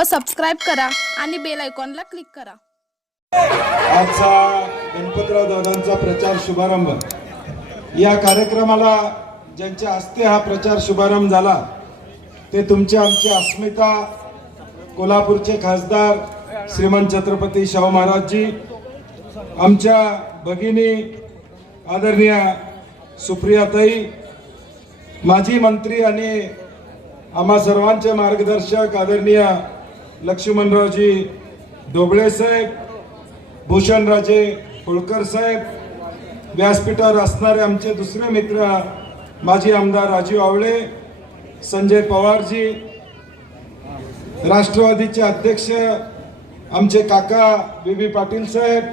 व सबस्क्राईब करा आणि बेल आयकॉनला क्लिक करा। आजचा गणपतराव दादांचा प्रचार शुभारंभ या कार्यक्रमाला ज्यांच्या हस्ते हा प्रचार शुभारंभ झाला ते तुमचे आमचे अस्मिता कोल्हापूरचे खासदार श्रीमंत छत्रपती शाहू महाराजजी, आमच्या भगिनी आदरणीय सुप्रियाताई, माजी मंत्री आणि आम्हा सर्वांचे मार्गदर्शक आदरणीय लक्ष्मणरावजी ढोबळे साहेब, भूषणराजे होळकर साहेब, व्यासपीठावर असणारे आमचे दुसरे मित्र माजी आमदार राजीव आवळे, संजय पवारजी, राष्ट्रवादीचे अध्यक्ष आमचे काका बीबी पाटील साहेब,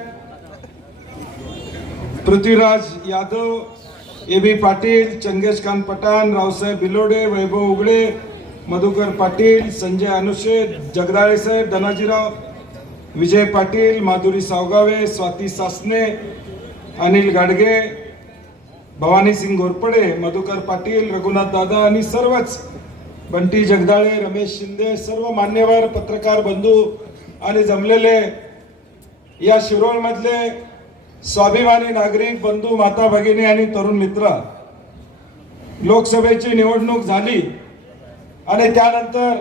Prithviraj Yadav, AB Patil, Genghis Khan Pathan, Raosaheb बिलोडे, वैभव उगडे, मधुकर पाटील, संजय अनुशे, जगदाळे साहेब, धनाजीराव, विजय पाटील, माधुरी सावगावे, स्वाती सासने, अनिल गाडगे, भवानी सिंग घोरपडे, मधुकर पाटील, रघुनाथ दादा आणि सर्वच बंटी जगदाळे, रमेश शिंदे, सर्व मान्यवर पत्रकार बंधू आणि जमलेले या शिरोळ मधले स्वाभिमानी नागरिक बंधू, माता भगिनी आणि तरुण मित्र, लोकसभेची निवडणूक झाली आणि त्यानंतर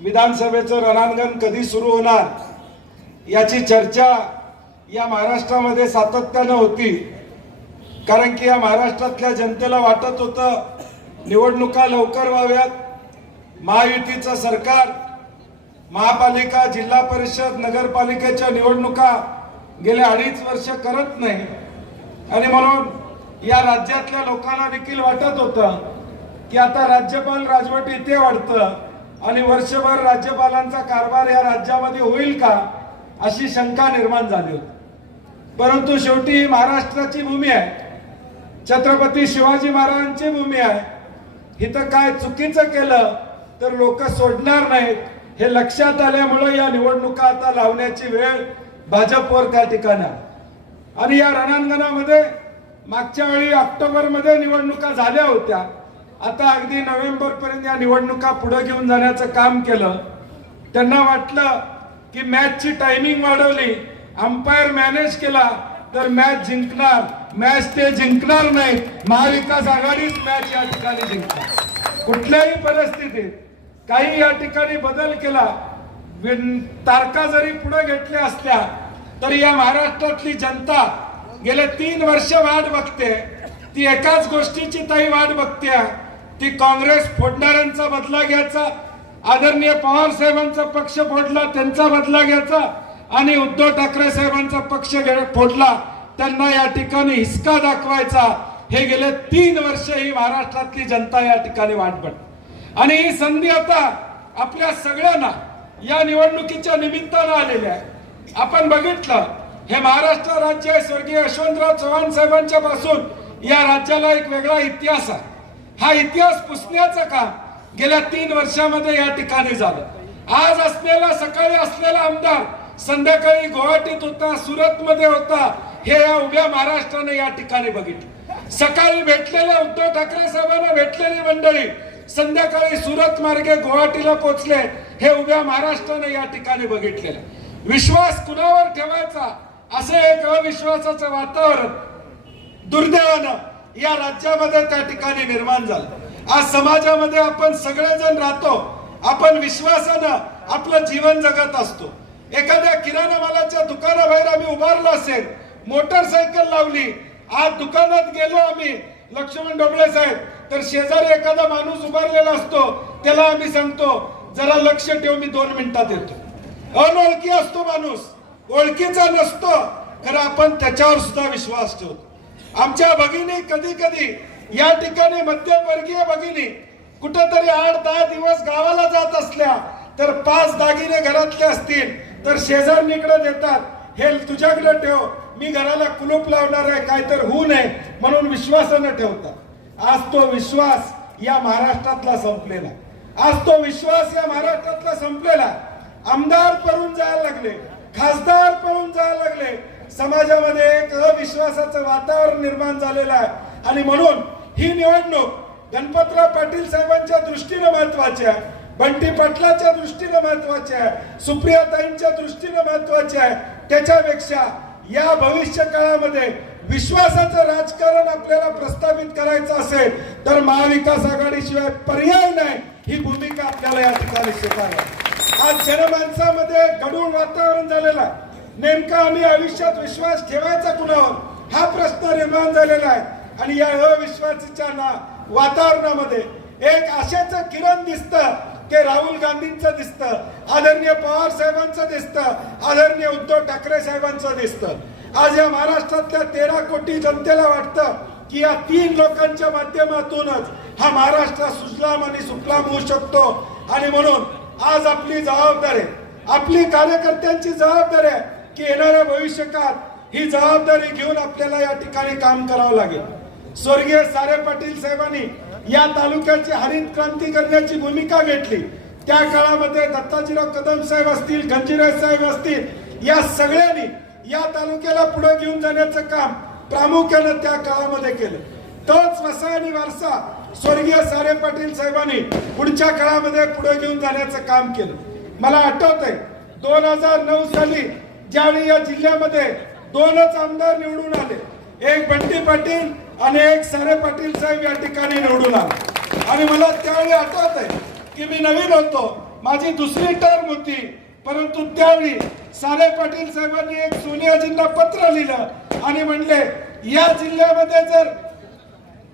विधानसभेचं रणांगण कधी सुरू होणार याची चर्चा या महाराष्ट्रामध्ये सातत्यानं होती। कारण की या महाराष्ट्रातल्या जनतेला वाटत होतं निवडणुका लवकर व्हाव्यात, महायुतीचं सरकार महापालिका, जिल्हा परिषद, नगरपालिकेच्या निवडणुका गेले 2.5 वर्ष करत नाही आणि म्हणून या राज्यातल्या लोकांना देखील वाटत होतं की आता राज्यपाल राजवट इथे वाढतं आणि वर्षभर राज्यपालांचा कारभार या राज्यामध्ये होईल का अशी शंका निर्माण झाली होती। परंतु शेवटी महाराष्ट्राची भूमी आहे, छत्रपती शिवाजी महाराजांची भूमी आहे, इथं काय चुकीचं केलं तर लोक सोडणार नाहीत हे लक्षात आल्यामुळे या निवडणुका आता लावण्याची वेळ भाजपवर त्या ठिकाणी आणि या रणांगणामध्ये मागच्या वेळी ऑक्टोबर मध्ये निवडणुका झाल्या होत्या, आता अगदी नोव्हेंबर पर्यंत या निवडणुका पुढे घेऊन जाण्याचं काम केलं। त्यांना वाटलं की मॅचची टायमिंग वाढवली, अंपायर मॅनेज केला तर मॅच जिंकणार, मॅच ते जिंकणार नाही, महाविकास आघाडीच मॅच या ठिकाणी जिंकणार। कुठल्याही परिस्थितीत काही या ठिकाणी बदल केला, तारखा जरी पुढे घेतल्या असल्या तरी या महाराष्ट्रातली जनता गेले 3 वर्ष वाट बघते। ती एकाच गोष्टीची ताई वाट बघते, ती काँग्रेस फोडणाऱ्यांचा बदला घ्यायचा, आदरणीय पवार साहेबांचा पक्ष फोडला त्यांचा बदला घ्यायचा आणि उद्धव ठाकरे साहेबांचा पक्ष फोडला त्यांना या ठिकाणी हिसका दाखवायचा। हे गेले 3 वर्ष ही महाराष्ट्रातली जनता या ठिकाणी वाट बघते आणि ही संधी आता आपल्या सगळ्यांना या निवडणुकीच्या निमित्तानं आलेल्या आहे। आपण बघितलं हे महाराष्ट्र राज्य आहे, स्वर्गीय यशवंतराव चव्हाण साहेबांच्या पासून या राज्याला एक वेगळा इतिहास आहे। हा इतिहास पुसण्याचं काम गेल्या 3 वर्षामध्ये या ठिकाणी झालं। आज असलेला, सकाळी असलेला आमदार संध्याकाळी गुवाहाटीत होता, सुरत मध्ये होता, हे या उभ्या महाराष्ट्राने या ठिकाणी बघितलं। सकाळी भेटलेल्या उद्धव ठाकरे साहेबांना भेटलेली मंडळी संध्याकाळी सुरत मार्गे गुवाहाटीला पोहोचले, हे उभ्या महाराष्ट्राने या ठिकाणी बघितलेलं। विश्वास कुणावर ठेवायचा असे एक अविश्वासाचं वातावरण दुर्दैवानं या राज्यामध्ये त्या ठिकाणी निर्माण झालं। आज समाजामध्ये आपण सगळेजण राहतो, आपण विश्वासानं आपलं जीवन जगत असतो। एखाद्या किराणा मालाच्या दुकानाबाहेर आम्ही उभारलो असेल, मोटरसायकल लावली, आज दुकानात गेलो आम्ही, लक्ष्मण ढोबळे साहेब, तर शेजारी एखादा माणूस उभारलेला असतो, त्याला आम्ही सांगतो जरा लक्ष ठेव, मी 2 मिनिटात येतो। अनोळखी असतो माणूस, ओळखीचा नसतो, खरं आपण त्याच्यावर सुद्धा विश्वास ठेवतो। आमच्या भगिनी कधी कधी या ठिकाणी मध्यमवर्गीय भगिनी कुठेतरी 8-10 दिवस गावाला जात असल्या तर 5 दागिने घरातले असतील तर शेजारणीकडे देतात, हे तुझ्याकडे ठेव, मी घराला कुलूप लावणार आहे, काय तर होऊ नये म्हणून विश्वासानं ठेवतात। आज तो विश्वास या महाराष्ट्रातला संपलेला, आज तो विश्वास या महाराष्ट्रातला संपलेला। आमदार पळून जायला लागले, खासदार पळून जायला लागले, समाजामध्ये एक अविश्वासाचं वातावरण निर्माण झालेलं आहे आणि म्हणून ही निवडणूक गणपतराव पाटील साहेबांच्या दृष्टीने महत्त्वाची आहे। बंटी पाटलाच्या दृष्टीने महत्वाचे आहे, सुप्रियाताईंच्या दृष्टीने महत्वाचे आहे. त्याच्यापेक्षा या भविष्य काळामध्ये विश्वासाचं राजकारण आपल्याला प्रस्थापित करायचं असेल तर महाविकास आघाडीशिवाय पर्याय नाही, ही भूमिका आपल्याला या ठिकाणी स्वीकारावी. आज जनमानसामध्ये गढूळ वातावरण झालेलं आहे. नेमका आम्ही आयुष्यात विश्वास ठेवायचा कुणावर हा प्रश्न निर्माण झालेला आहे. आणि या अविश्वासाच्या वातावरणामध्ये एक आशेचं किरण दिसतं ते राहुल गांधींचं दिसतं, आदरणीय पवार साहेबांचं दिसतं, आदरणीय उद्धव ठाकरे साहेबांचं दिसतं. आज या महाराष्ट्रातल्या 13 कोटी जनतेला वाटतं की या 3 लोकांच्या माध्यमातूनच हा महाराष्ट्र सुजलाम आणि सुफलाम होऊ शकतो. आणि म्हणून आज आपली जबाबदारी, आपली कार्यकर्त्यांची जबाबदारी आहे की येणाऱ्या भविष्यकाळात ही जबाबदारी घेऊन आपल्याला या ठिकाणी काम करावं लागेल. स्वर्गीय सारे पाटील साहेबांनी या तालुक्याची हरित क्रांती करण्याची भूमिका घेतली. त्या काळामध्ये दत्ताजीराव कदम साहेब असतील, गंजीराय साहेब असतील, या सगळ्यांनी या तालुक्याला पुढे घेऊन जाण्याचं काम प्रामुख्याने त्या काळामध्ये केलं. तोच वसा आणि वारसा स्वर्गीय सारे पाटील साहेबांनी पुढच्या काळामध्ये पुढे घेऊन जाण्याचं काम केलं. मला आठवतंय 2009 साली ज्यावेळी या जिल्ह्यामध्ये 2च आमदार निवडून आले, एक बंटी पाटील आणि एक सारे पाटील साहेब या ठिकाणी निवडून आले. आणि मला त्यावेळी आठवत आहे की मी नवीन होतो, माझी दुसरी टर्म होती, परंतु त्यावेळी सारे पाटील साहेबांनी एक सोनियाजींना पत्र लिहिलं आणि म्हणले या जिल्ह्यामध्ये जर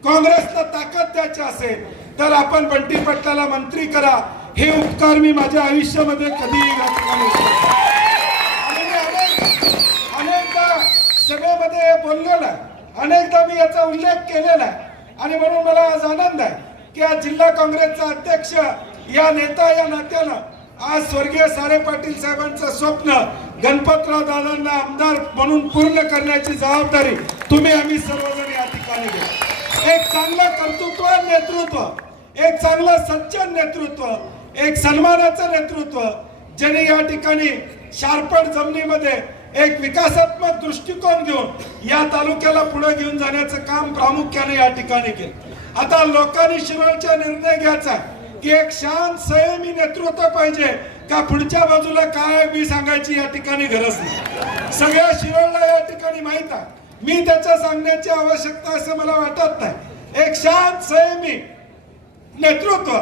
काँग्रेसला ताकद द्यायची असेल तर आपण बंटी पाटलाला मंत्री करा. हे उपकार मी माझ्या आयुष्यामध्ये कधीही अनेकदा सभेमध्ये बोललेला आहे, अनेकदा मी याचा उल्लेख केलेला आहे. आणि म्हणून मला आज आनंद आहे की आज जिल्हा काँग्रेसचा अध्यक्ष या नेता या नात्यानं आज स्वर्गीय सारे पाटील साहेबांचं स्वप्न गणपतराव दादांना आमदार म्हणून पूर्ण करण्याची जबाबदारी तुम्ही आम्ही सर्वजण या ठिकाणी घेऊ. एक चांगलं कर्तृत्ववान नेतृत्व, एक चांगलं सज्जन नेतृत्व, एक सन्मानाचं नेतृत्व, ज्यांनी या ठिकाणी शारपट जमिनीमध्ये एक विकासात्मक दृष्टिकोन घेऊन या तालुक्याला पुढे घेऊन जाण्याचं काम प्रामुख्याने या ठिकाणी केलं. आता लोकांनी शिरोळचा निर्णय घ्यायचा की एक शांत संयमी नेतृत्व पाहिजे का पुढच्या बाजूला काय मी सांगायची या ठिकाणी गरज नाही. सगळ्या शिरोळला या ठिकाणी माहित आहे, मी त्याच्या सांगण्याची आवश्यकता असं मला वाटत नाही. एक शांत संयमी नेतृत्व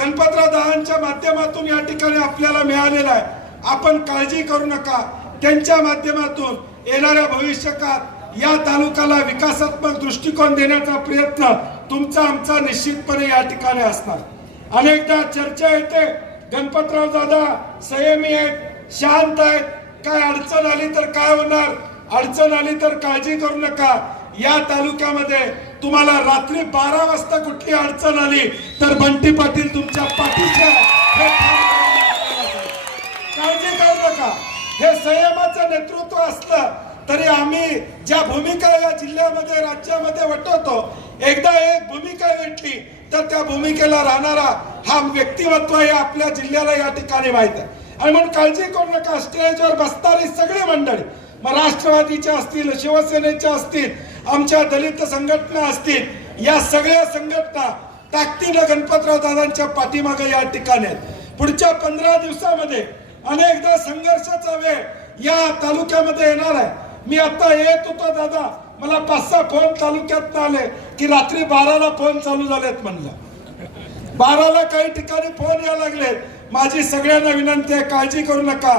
गणपतराव दादांच्या माध्यमातून या ठिकाणी आपल्याला मिळालेलं आहे. आपण काळजी करू नका, त्यांच्या माध्यमातून येणाऱ्या भविष्यकाळात या तालुक्याला विकासात्मक दृष्टिकोन देण्याचा प्रयत्न तुमचा आमचा निश्चितपणे या ठिकाणी असणार. अनेकदा चर्चा येते गणपतराव दादा संयमी आहेत, शांत आहेत, काय अडचण आली तर काय होणार, अडचण आली तर काळजी करू नका. या तालुक्यामध्ये तुम्हाला रात्री 12 वाजता कुठली अडचण आली तर बंटी पाटील तुमच्या पाठीशी आहे, काळजी करू नका. हे संयमाचं नेतृत्व असलं तरी आम्ही ज्या भूमिका या जिल्ह्यामध्ये राज्यामध्ये वटवतो, एकदा एक भूमिका घेतली तर त्या भूमिकेला राहणारा हा व्यक्तिमत्व हे आपल्या जिल्ह्याला या ठिकाणी माहित आहे. आणि म्हणून काळजी करू नका. स्टेजवर बसणारी सगळी मंडळी, मग राष्ट्रवादीच्या असतील, शिवसेनेच्या असतील, आमच्या दलित संघटना असतील, या सगळ्या संघटना ताकदीनं गणपतराव दादांच्या पाठीमागे या ठिकाणी आहेत. पुढच्या 15 दिवसामध्ये अनेकदा संघर्षाचा वेळ या तालुक्यामध्ये येणार आहे. मी आता येत होतो दादा, मला 5-6 फोन तालुक्यात आले की रात्री 12ला फोन चालू झालेत म्हणलं. 12ला काही ठिकाणी फोन यायला लागलेत. माझी सगळ्यांना विनंती आहे, काळजी करू नका.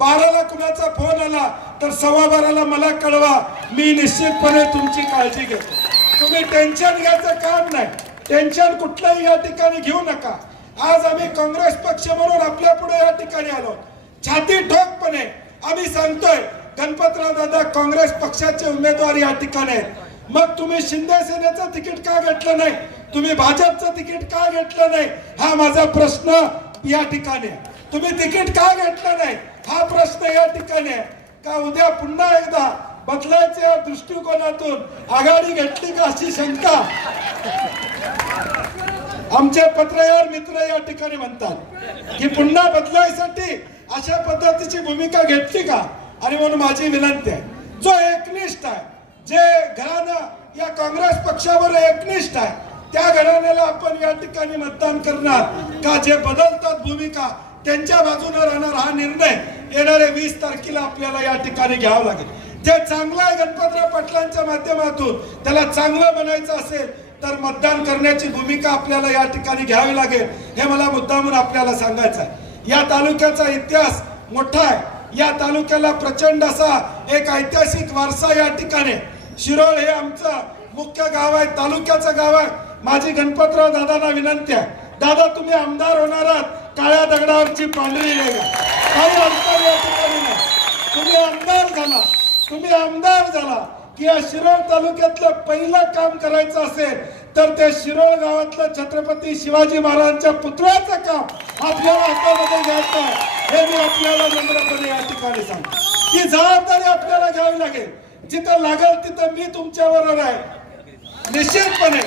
12ला कुणाचा फोन आला तर 12:15ला मला कळवा, मी निश्चितपणे तुमची काळजी घेतो. तुम्ही टेन्शन घ्यायचं काम नाही, टेन्शन कुठलंही या ठिकाणी घेऊ नका. आज आम्ही काँग्रेस पक्ष म्हणून आपल्या पुढे या ठिकाणी आलो, छाती ठोकपणे आम्ही सांगतोय गणपतराव दादा काँग्रेस पक्षाचे उमेदवार या ठिकाणी आहेत. मग तुम्ही शिंदे सेनेचं तिकीट का घेतलं नाही, तुम्ही भाजपचं तिकीट का घेतलं नाही, हा माझा प्रश्न या ठिकाणी आहे. तुम्ही तिकीट का घेतलं नाही हा प्रश्न या ठिकाणी आहे. का उद्या पुन्हा एकदा बदलायच्या दृष्टिकोनातून आघाडी घेतली का अशी शंका आमचे पत्रकार मित्र या ठिकाणी म्हणतात की पुन्हा बदलायसाठी अशा पद्धतीची भूमिका घेतली का. आणि म्हणून माझी विनंती आहे, जो एकनिष्ठ आहे, जे घराणं या काँग्रेस पक्षावर एकनिष्ठ आहे, त्या घराण्याला आपण या ठिकाणी मतदान करणार का जे बदलतात भूमिका त्यांच्या बाजूने राहणार? हा निर्णय येणाऱ्या 20 तारखेला आपल्याला या ठिकाणी घ्यावा लागेल. जे चांगलं आहे गणपतराव पाटलांच्या माध्यमातून त्याला चांगलं बनायचं असेल तर मतदान करण्याची भूमिका आपल्याला या ठिकाणी घ्यावी लागेल, हे मला मुद्दामून आपल्याला सांगायचं आहे. या तालुक्याचा इतिहास मोठा आहे. या तालुक्याला प्रचंड असा एक ऐतिहासिक वारसा या ठिकाणी. शिरोळ हे आमचं मुख्य गाव आहे, तालुक्याचं गाव आहे. माझी गणपतराव दादांना विनंती आहे, दादा तुम्ही आमदार होणार आहात, काळ्या दगडावरची पांढरी रेघ काही अंतर या ठिकाणी नाही. तुम्ही आमदार झाला की या शिरोळ तालुक्यातलं पहिलं काम करायचं असेल तर ते शिरोळ गावातलं छत्रपती शिवाजी महाराजांच्या पुतळ्याचं काम आपल्याला हातामध्ये घ्यायचं आहे, हे मी आपल्याला नम्रपणे या ठिकाणी सांगतो. ती जबाबदारी आपल्याला घ्यावी लागेल. जिथं लागेल तिथं मी तुमच्या बरोबर आहे निश्चितपणे.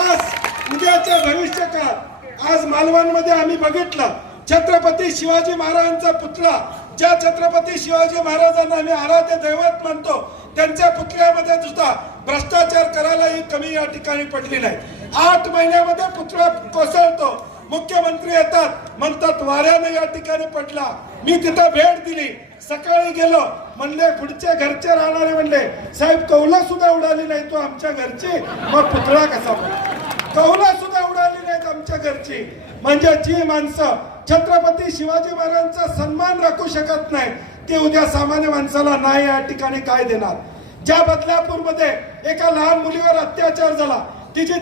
आज उद्याच्या भविष्यकाळात आज मालवणमध्ये आम्ही बघितलं छत्रपती शिवाजी महाराजांचा पुतळा, ज्या छत्रपती शिवाजी महाराजांना आम्ही आराध्य दैवत मानतो त्यांच्या पुतळ्यामध्ये सुद्धा भ्रष्टाचार करायलाही कमी या ठिकाणी पडली नाही. 8 महिन्यामध्ये पुतळा कोसळतो. मुख्यमंत्री येतात म्हणतात वाऱ्याने या ठिकाणी पडला. मी तिथं भेट दिली, सकाळी गेलो, म्हणले पुढचे घरचे राहणारे म्हणले साहेब कौला सुद्धा उडाली नाही तो आमच्या घरची, मग पुतळा कसा पडला? कौला सुद्धा उडाली नाहीत आमच्या घरची. म्हणजे जी माणसं छत्रपती शिवाजी महाराजांचा सन्मान राखू शकत नाही ते उद्या सामान्य माणसाला नाही या ठिकाणी काय देणार? ज्या बदलापूरमध्ये एका लहान मुलीवर अत्याचार झाला, तिची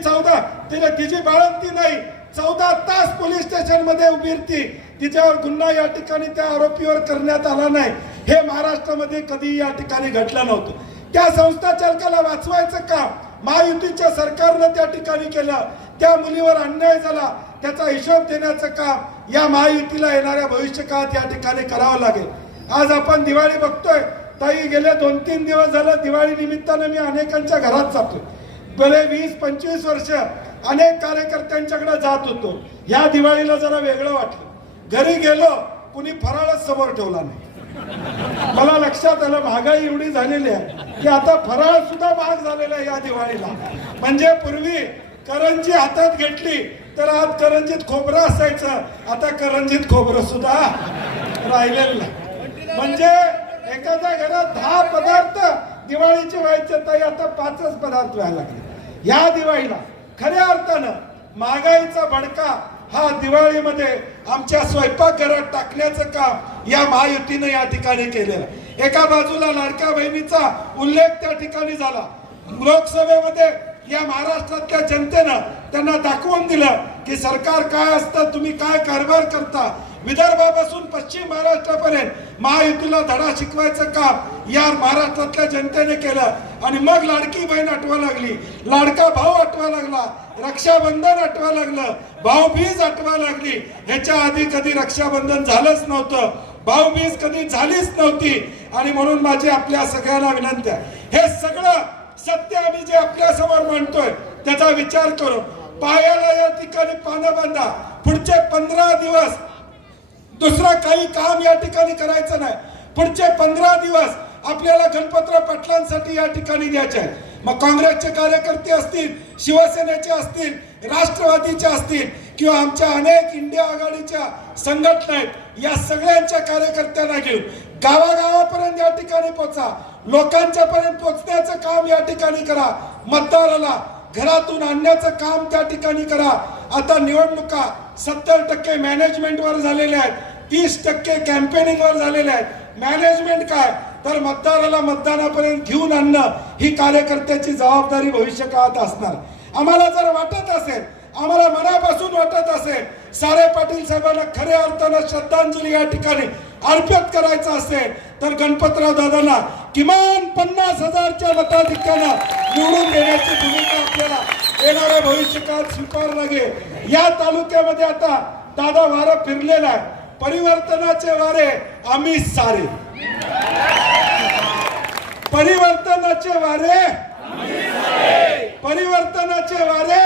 बाळंती नाही, 14 तास पोलीस स्टेशन मध्ये उभी होती, तिच्यावर गुन्हा या ठिकाणी त्या आरोपीवर करण्यात आला नाही. हे महाराष्ट्रामध्ये कधी या ठिकाणी घडलं नव्हतं. त्या संस्था चालकाला वाचवायचं काम महायुतीच्या सरकारनं त्या ठिकाणी केलं. त्या मुलीवर अन्याय झाला त्याचा हिशोब देण्याचं काम या महायुतीला येणाऱ्या भविष्यकाळात या ठिकाणी करावं लागेल. आज आपण दिवाळी बघतोय, ताई गेले 2-3 दिवस झालं दिवाळी निमित्तानं मी अनेकांच्या घरात जातोय. गेले 20-25 वर्ष अनेक कार्यकर्त्यांच्याकडे जात होतो. या दिवाळीला जरा वेगळं वाटलं. घरी गेलो, कुणी फराळच समोर ठेवला नाही. मला लक्षात आलं महागाई एवढी झालेली आहे की आता फराळ सुद्धा महाग झालेला आहे या दिवाळीला. म्हणजे पूर्वी करंजी हातात घेतली तर आज करंजीत खोबरं असायचं, आता करंजीत खोबरं सुद्धा राहिलेलं नाही. म्हणजे एखाद्या घरात 10 पदार्थ दिवाळीचे व्हायचे ताई आता 5च पदार्थ व्हायला लागले. या दिवाळीला खऱ्या अर्थानं महागाईचा भडका हा दिवाळीमध्ये आमच्या स्वयंपाकघरात टाकण्याचं काम या महायुतीनं या ठिकाणी केलेलं. एका बाजूला लाडक्या बहिणीचा उल्लेख त्या ठिकाणी झाला. लोकसभेमध्ये या महाराष्ट्रातल्या जनतेनं त्यांना दाखवून दिलं की सरकार काय असतं, तुम्ही काय कारभार करता. विदर्भापासून पश्चिम महाराष्ट्रापर्यंत महायुतीला धडा शिकवायचं काम या महाराष्ट्रातल्या जनतेने केलं. आणि मग लाडकी बहीण आठवा लागली, लाडका भाऊ आठवा लागला, रक्षाबंधन आठवा लागलं, भाऊबीज आठवा लागली. ह्याच्या आधी कधी रक्षाबंधन झालंच नव्हतं, भाऊबीज कधी झालीच नव्हती. आणि म्हणून माझी आपल्या सगळ्यांना विनंती आहे, हे सगळं सत्य आम्ही जे आपल्या समोर मांडतोय त्याचा विचार करू. पायाला या ठिकाणी पानं बांधा. पुढचे 15 दिवस दुसरा काही काम या ठिकाणी करायचं नाही. पुढचे 15 दिवस आपल्याला गणपतराव पाटलांसाठी या ठिकाणी द्यायचे आहेत. मग काँग्रेसचे कार्यकर्ते असतील, शिवसेनेचे असतील, राष्ट्रवादीचे असतील किंवा आमच्या अनेक इंडिया आघाडीच्या संघटना आहेत, या सगळ्यांच्या कार्यकर्त्यांना घेऊन गावागावापर्यंत या ठिकाणी पोहोचा. लोकांच्या पर्यंत पोहोचण्याचं काम या ठिकाणी करा. मतदाराला घरातून आणण्याचं काम त्या ठिकाणी करा. आता निवडणुका 70% मॅनेजमेंटवर झालेल्या आहेत, 30% कॅम्पेनिंगवर झालेल्या आहेत. मॅनेजमेंट काय तर मतदाराला मतदानापर्यंत घेऊन आणणं ही कार्यकर्त्याची जबाबदारी भविष्य काळात असणार. आम्हाला जर वाटत असेल, आम्हाला मनापासून वाटत असेल सारे पाटील साहेबांना खऱ्या अर्थानं श्रद्धांजली या ठिकाणी अर्पित करायचं असेल तर गणपतराव दादांना किमान 50,000च्या मताधिक्यानं निवडून देण्याची भूमिका आपल्याला येणाऱ्या भविष्यकाळात स्वीकारावी लागेल. या तालुक्यामध्ये आता दादा वारा फिरलेला आहे. परिवर्तनाचे वारे आम्ही सारे, परिवर्तनाचे वारे, परिवर्तनाचे वारे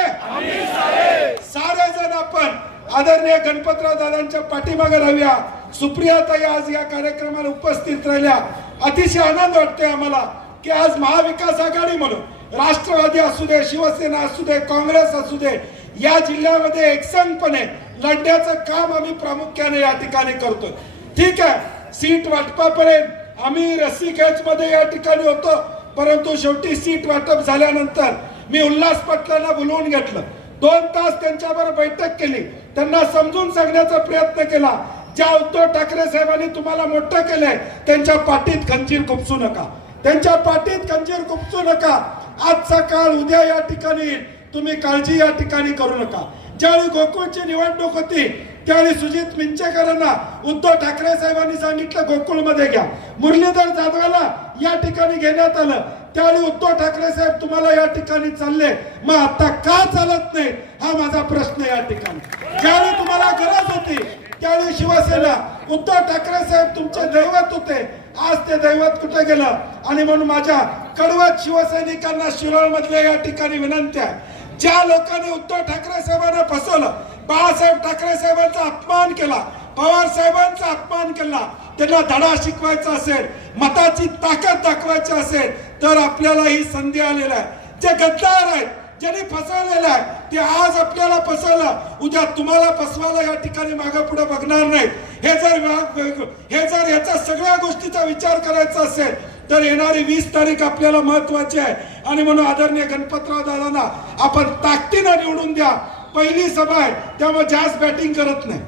सारे जण आपण आदरणीय गणपतराव दादांच्या पाठीमागे राहूया. सुप्रियाताई आज या कार्यक्रमाला उपस्थित राहिल्या. अतिशय आनंद वाटतोय आम्हाला की आज महाविकास आघाडी म्हणून राष्ट्रवादी असू दे, शिवसेना असू दे, काँग्रेस असू दे, या जिल्ह्यामध्ये एकसंघपणे लढण्याचं काम आम्ही प्रामुख्याने या ठिकाणी करतोय. ठीक आहे, सीट वाटपापर्यंत आम्ही रस्सीखेच मध्ये या ठिकाणी होतो, परंतु शेवटी सीट वाटप झाल्यानंतर मी उल्हास पाटलांना बोलवून घेतलं. 2 तास त्यांच्याबरोबर बैठक केली, त्यांना समजून सांगण्याचा प्रयत्न केला. ज्या उद्धव ठाकरे साहेबांनी तुम्हाला मोठं केलंय त्यांच्या पाठीत खंजीर खुपसू नका, त्यांच्या पाठीत खंजीर खुपसू नका. आज सकाळ उद्या या ठिकाणी तुम्ही काळजी या ठिकाणी करू नका. ज्यावेळी गोकुळची निवडणूक होती त्यावेळी सुजित मिंचेकरांना उद्धव ठाकरे साहेबांनी सांगितलं गोकुळमध्ये घ्या. मुरलीधर जाधवाला या ठिकाणी घेण्यात आलं. त्यावेळी उद्धव ठाकरे साहेब तुम्हाला या ठिकाणी चालले, मग आता का चालत नाही हा माझा प्रश्न या ठिकाणी. ज्यावेळी तुम्हाला गरज होती त्यावेळी शिवसेना, उद्धव ठाकरे साहेब तुमचे दैवत होते, आज ते दैवत कुठे गेलं. आणि म्हणून माझ्या कडवट शिवसैनिकांना शिरोळ मधल्या या ठिकाणी विनंती आहे, ज्या लोकांनी उद्धव ठाकरे साहेबांना फसवलं, बाळासाहेब ठाकरे साहेबांचा अपमान केला, पवार साहेबांचा अपमान केला, त्यांना धडा शिकवायचा असेल, मताची ताकद दाखवायची असेल तर आपल्याला ही संधी आलेली आहे. जे गद्दार आहेत, ज्यांनी फसवलेलं आहे ते आज आपल्याला फसवलं, उद्या तुम्हाला फसवायला या ठिकाणी मागे पुढे बघणार नाही. हे जर याचा सगळ्या गोष्टीचा विचार करायचा असेल तर येणारी 20 तारीख आपल्याला महत्वाची आहे. आणि म्हणून आदरणीय गणपतराव दादांना आपण ताकदीनं निवडून द्या. पहिली सभा आहे त्यामुळे जास्त बॅटिंग करत नाही,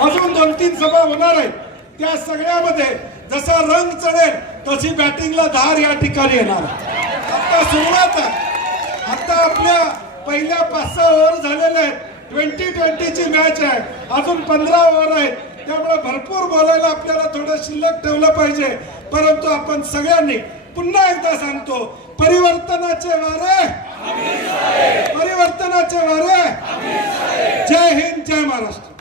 अजून 2-3 सभा होणार आहेत. त्या सगळ्यामध्ये जसा रंग चढेल तशी बॅटिंगला धार या ठिकाणी येणार. आता सुरुवात आहे, आता आपल्या पहिल्या 5-6 ओव्हर झालेल्या आहेत. 20-20ची मॅच आहे, अजून 15 ओव्हर आहेत. त्यामुळे भरपूर बोलायला आपल्याला थोडं शिल्लक ठेवलं पाहिजे. परंतु आपण सगळ्यांनी पुन्हा एकदा सांगतो, परिवर्तनाचे वारे, परिवर्तनाचे वारे. जय हिंद, जय महाराष्ट्र.